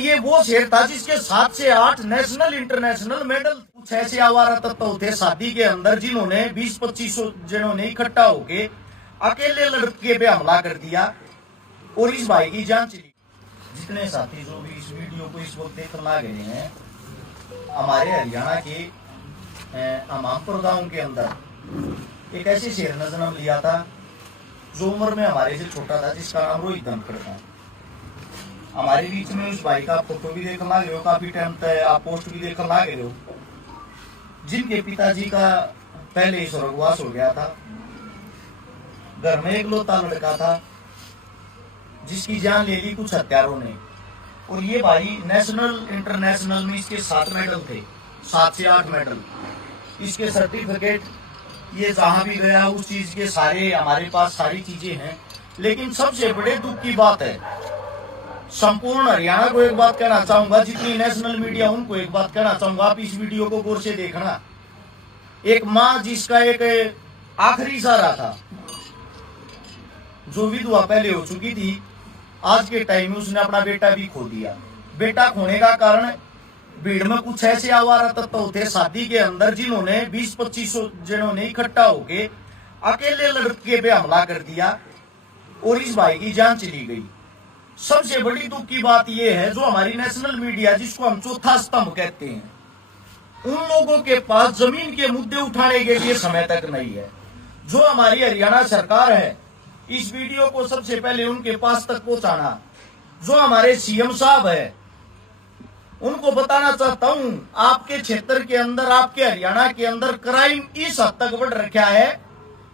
और ये वो शेर था जिसके 7 से 8 नेशनल इंटरनेशनल मेडल। कुछ ऐसे आवारा तत्व थे शादी के अंदर जिन्होंने 20-25 जिन्होंने इकट्ठा होके अकेले लड़के पे हमला कर दिया और इस भाई की जान चली। जितने साथी जो भी इस वीडियो को इस वक्त देखने लगे हैं, हमारे हरियाणा के अमामपुर गांव के अंदर एक ऐसे शेर ने जन्म लिया था जो उम्र में हमारे से छोटा था, जिसका नाम रोहित धनखड़ था। हमारे बीच में उस भाई का फोटो भी देखने लगे हो, काफी टाइम तक आप पोस्ट भी देखने लगे हो, जिनके पिताजी का पहले ही स्वर्गवास हो गया था। घर में एकलौता लड़का था जिसकी जान ले ली कुछ हत्यारों ने। और ये भाई नेशनल इंटरनेशनल में इसके 7 मेडल थे, 7 से 8 मेडल। इसके सर्टिफिकेट ये जहां भी गया उस चीज के सारे हमारे पास सारी चीजें हैं। लेकिन सबसे बड़े दुख की बात है, संपूर्ण हरियाणा को एक बात कहना चाहूंगा, जितनी नेशनल मीडिया उनको एक बात कहना चाहूंगा, आप इस वीडियो को गौर से देखना। एक माँ जिसका एक आखिरी सहारा था, जो विधवा पहले हो चुकी थी, आज के टाइम में उसने अपना बेटा भी खो दिया। बेटा खोने का कारण भीड़ में कुछ ऐसे आवारा तत्व थे शादी के अंदर जिन्होंने 20-25 जिन्होंने इकट्ठा होके अकेले लड़के पे हमला कर दिया और इस भाई की जान चली गई। सबसे बड़ी दुख की बात यह है, जो हमारी नेशनल मीडिया जिसको हम चौथा स्तंभ कहते हैं, उन लोगों के पास जमीन के मुद्दे उठाने के लिए समय तक नहीं है। जो हमारी हरियाणा सरकार है, इस वीडियो को सबसे पहले उनके पास तक पहुंचाना। जो हमारे सीएम साहब है, उनको बताना चाहता हूं, आपके क्षेत्र के अंदर, आपके हरियाणा के अंदर क्राइम इस हद तक बढ़ रखा है।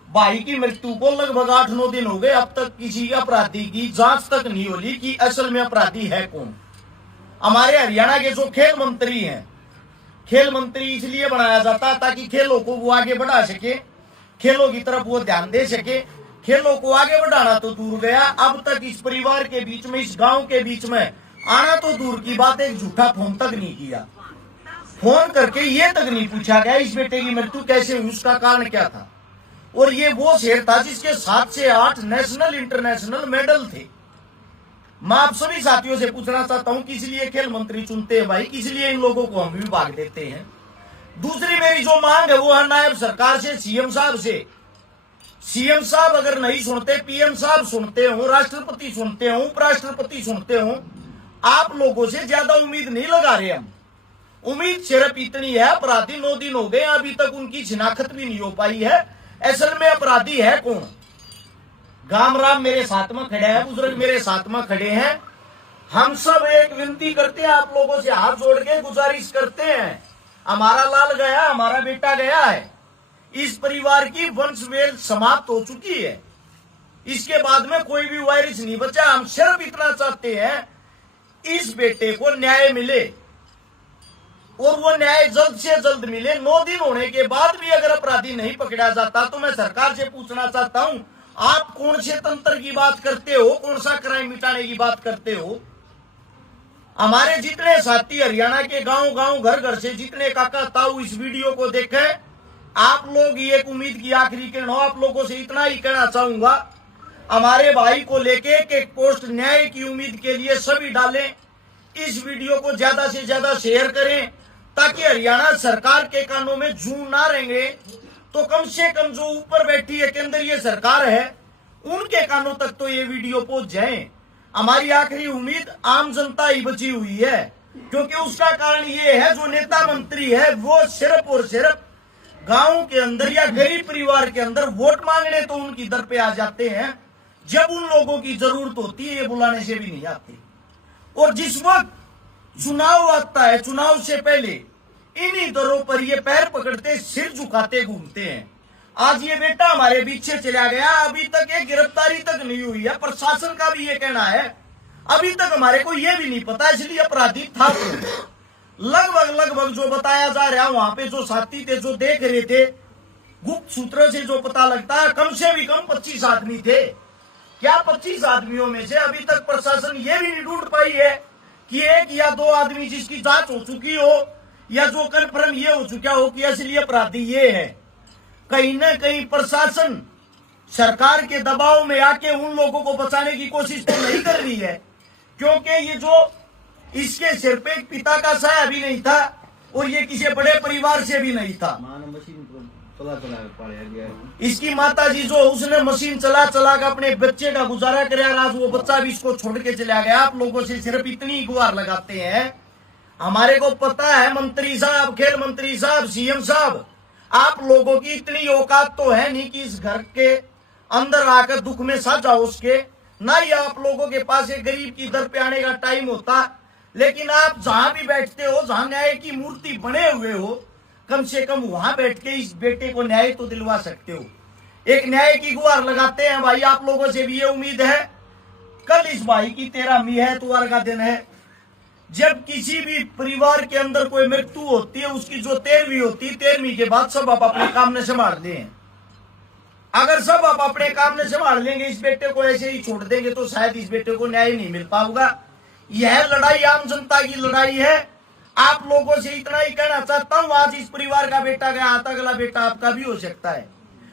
भाई की मृत्यु को लगभग 8-9 दिन हो गए, अब तक किसी अपराधी की जांच तक नहीं हो रही कि असल में अपराधी है कौन। हमारे हरियाणा के जो खेल मंत्री हैं, खेल मंत्री इसलिए बनाया जाता ताकि खेलों को वो आगे बढ़ा सके, खेलों की तरफ वो ध्यान दे सके। खेलों को आगे बढ़ाना तो दूर गया, अब तक इस परिवार के बीच में, इस गांव के बीच में आना तो दूर की बात, एक झूठा फोन तक नहीं किया। फोन करके ये तक नहीं पूछा गया इस बेटे की मृत्यु कैसे हुई, उसका कारण क्या था। और ये वो शेर था जिसके 7 से 8 नेशनल इंटरनेशनल मेडल थे। मैं आप सभी साथियों से पूछना चाहता हूं, किस लिए खेल मंत्री चुनते हैं भाई, किस लिए इन लोगों को हम विभाग देते हैं। दूसरी मेरी जो मांग है वो है नायब सरकार से, सीएम साहब से। सीएम साहब अगर नहीं सुनते, पीएम साहब सुनते हो, राष्ट्रपति सुनते हो, उपराष्ट्रपति सुनते हो, आप लोगों से ज्यादा उम्मीद नहीं लगा रहे हम। उम्मीद सिर्फ इतनी है, अपराधी 9 दिन हो गए, अभी तक उनकी शिनाख्त भी नहीं हो पाई है। असल में अपराधी है कौन। गाम राम मेरे साथ में खड़े हैं, बुजुर्ग मेरे साथ में खड़े हैं। हम सब एक विनती करते हैं, आप लोगों से हाथ जोड़ के गुजारिश करते हैं, हमारा लाल गया, हमारा बेटा गया है, इस परिवार की वंशवेल समाप्त हो चुकी है। इसके बाद में कोई भी वारिस नहीं बचा। हम सिर्फ इतना चाहते हैं, इस बेटे को न्याय मिले और वो न्याय जल्द से जल्द मिले। 9 दिन होने के बाद भी अगर अपराधी नहीं पकड़ा जाता तो मैं सरकार से पूछना चाहता हूं, आप कौन से तंत्र की बात करते हो, कौन सा क्राइम मिटाने की बात करते हो। हमारे जितने साथी हरियाणा के गांव गांव, घर घर से जितने काका ताऊ इस वीडियो को देखे, आप लोग ये एक उम्मीद की आखिरी किरण हो। आप लोगों से इतना ही कहना चाहूंगा, हमारे भाई को लेके एक पोस्ट न्याय की उम्मीद के लिए सभी डालें। इस वीडियो को ज्यादा से ज्यादा शेयर करें ताकि हरियाणा सरकार के कानों में जू ना रहेंगे तो कम से कम जो ऊपर बैठी है केंद्रीय सरकार है, उनके कानों तक तो ये वीडियो पहुंच जाए। हमारी आखिरी उम्मीद आम जनता ही बची हुई है, क्योंकि उसका कारण ये है, जो नेता मंत्री है वो सिर्फ और सिर्फ गांव के अंदर या गरीब परिवार के अंदर वोट मांगने तो उनकी दर पे आ जाते हैं, जब उन लोगों की जरूरत होती है ये बुलाने से भी नहीं आते। और जिस वक्त चुनाव आता है, चुनाव से पहले इन्हीं दरों पर ये पैर पकड़ते, सिर झुकाते घूमते हैं। आज ये बेटा हमारे बीच से चला गया, अभी तक एक गिरफ्तारी तक नहीं हुई है। प्रशासन का भी ये कहना है अभी तक हमारे को ये भी नहीं पता, इसलिए अपराधी था तो लगभग जो बताया जा रहा है, वहां पे जो साथी थे, जो देख रहे थे, गुप्त सूत्रों से जो पता लगता है, कम से भी कम 25 आदमी थे। क्या 25 आदमियों में से अभी तक प्रशासन ये भी नहीं ढूंढ पाई है कि 1 या 2 आदमी जिसकी जांच हो चुकी हो या जो कन्फर्म ये हो चुका हो कि असली अपराधी ये है। कहीं न कहीं प्रशासन सरकार के दबाव में आके उन लोगों को बचाने की कोशिश तो नहीं कर रही है, क्योंकि ये जो इसके सिर पे एक पिता का साया भी नहीं था और ये किसी बड़े परिवार से भी नहीं था। इसकी माता जी जो उसने मशीन चला चला कर अपने बच्चे का गुजारा कराया, आज वो बच्चा भी इसको छोड़ के चला गया। आप लोगों से सिर्फ इतनी गुहार लगाते हैं, हमारे को पता है मंत्री साहब, खेल मंत्री साहब, सीएम साहब, आप लोगों की इतनी औकात तो है नहीं कि इस घर के अंदर आकर दुख में साथ जाओ उसके, ना ही आप लोगों के पास एक गरीब की दर पे आने का टाइम होता। लेकिन आप जहां भी बैठते हो, जहां न्याय की मूर्ति बने हुए हो, कम से कम वहां बैठ के इस बेटे को न्याय तो दिलवा सकते हो। एक न्याय की गुहार लगाते हैं भाई। आप लोगों से भी ये उम्मीद है, कल इस भाई की 13वीं है, इतवार का दिन है। जब किसी भी परिवार के अंदर कोई मृत्यु होती है, उसकी जो 13वीं होती है, 13वीं के बाद सब आप अपने काम में संभालते हैं। अगर सब आप अपने काम में संभाल लेंगे, इस बेटे को ऐसे ही छोड़ देंगे, तो शायद इस बेटे को न्याय नहीं मिल पाएगा। यह लड़ाई आम जनता की लड़ाई है। आप लोगों से इतना ही कहना चाहता हूं, आज इस परिवार का बेटा गया, आता अगला बेटा आपका भी हो सकता है।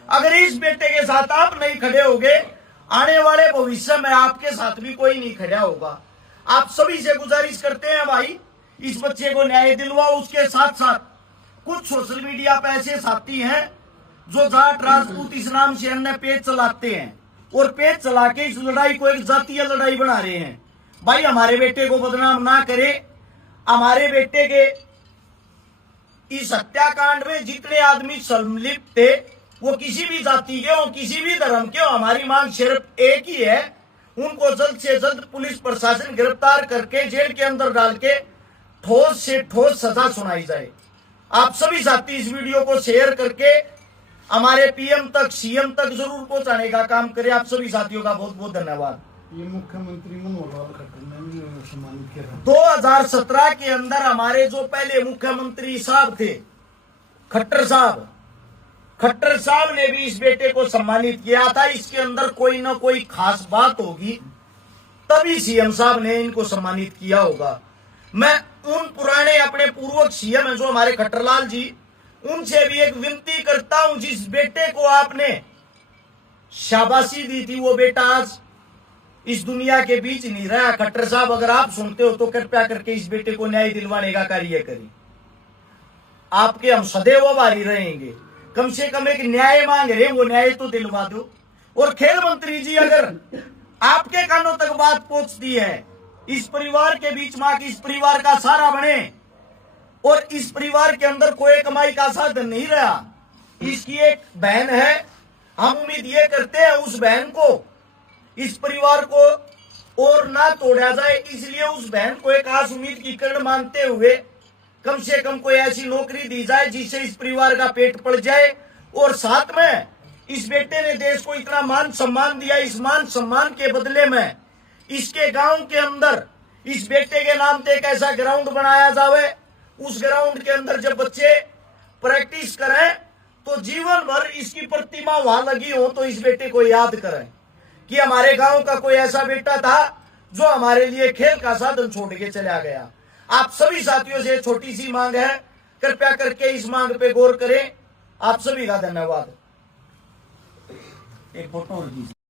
अगर इस बेटे के साथ आप नहीं खड़े होगे, आने वाले भविष्य में आपके साथ भी कोई नहीं खड़ा होगा। आप सभी से गुजारिश करते हैं भाई, इस बच्चे को न्याय दिलवाओ। उसके साथ साथ कुछ सोशल मीडिया पे ऐसे साथी हैं जो जाट राजपूत इस नाम से अन्य पेज चलाते हैं और पेज चला के इस लड़ाई को एक जातीय लड़ाई बना रहे हैं। भाई हमारे बेटे को बदनाम ना करे। हमारे बेटे के इस हत्याकांड में जितने आदमी सम्मिलित थे, वो किसी भी जाति के हो, किसी भी धर्म के हो, हमारी मांग सिर्फ एक ही है, उनको जल्द से जल्द पुलिस प्रशासन गिरफ्तार करके जेल के अंदर डाल के ठोस से ठोस सजा सुनाई जाए। आप सभी साथी इस वीडियो को शेयर करके हमारे पीएम तक, सीएम तक जरूर पहुंचाने का काम करें। आप सभी साथियों का बहुत बहुत धन्यवाद। ये मुख्यमंत्री मनोहर लाल खट्टर ने सम्मानित किया था 2017 के अंदर। हमारे जो पहले मुख्यमंत्री साहब थे, खट्टर साहब ने भी इस बेटे को सम्मानित किया था। इसके अंदर कोई ना कोई खास बात होगी, तभी सीएम साहब ने इनको सम्मानित किया होगा। मैं उन पुराने अपने पूर्व सीएम है जो हमारे खट्टरलाल जी, उनसे भी एक विनती करता हूं, जिस बेटे को आपने शाबाशी दी थी, वो बेटा आज इस दुनिया के बीच नहीं रहा। खट्टर साहब, अगर आप सुनते हो तो कृपया करके इस बेटे को न्याय दिलवाने का कार्य करें। आपके हम सदैव आभारी रहेंगे। कम से कम एक न्याय मांग रहे, वो न्याय तो दिलवा दो। और खेल मंत्री जी, अगर आपके कानों तक बात पहुंचती है, इस परिवार के बीच मां की इस परिवार का सहारा बने और इस परिवार के अंदर कोई कमाई का साधन नहीं रहा। इसकी एक बहन है, हम उम्मीद ये करते हैं उस बहन को, इस परिवार को और ना तोड़ा जाए, इसलिए उस बहन को एक आस उम्मीद की किरण मानते हुए कम से कम कोई ऐसी नौकरी दी जाए जिससे इस परिवार का पेट पड़ जाए। और साथ में इस बेटे ने देश को इतना मान सम्मान दिया, इस मान सम्मान के बदले में इसके गांव के अंदर इस बेटे के नाम पे एक ऐसा ग्राउंड बनाया जाए, उस ग्राउंड के अंदर जब बच्चे प्रैक्टिस करें तो जीवन भर इसकी प्रतिमा वहां लगी हो, तो इस बेटे को याद करें कि हमारे गांव का कोई ऐसा बेटा था जो हमारे लिए खेल का साधन छोड़ के चला गया। आप सभी साथियों से छोटी सी मांग है, कृपया करके इस मांग पे गौर करें। आप सभी का धन्यवाद। एक फोटो